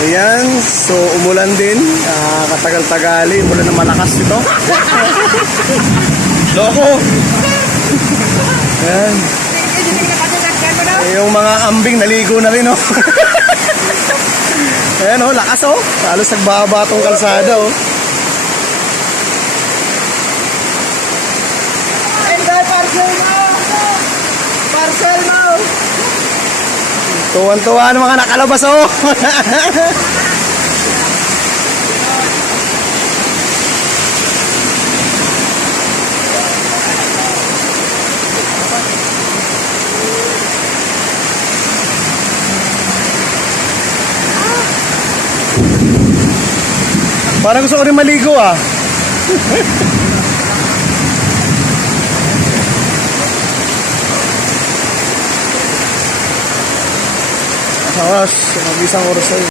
Ayan, so umulan din. Katagal-tagali, umulan na malakas ito. Loko. Ayan. Yung mga ambing naligo na rin, oh. Ayan, oh, lakas, oh. Halos nagbaba tong kalsada, oh. Parcel mo! Tuwan-tuwa ng mga nakalabas, oh. Parang gusto ko rin maligo, ah. Oras, mag-isang oras na yun.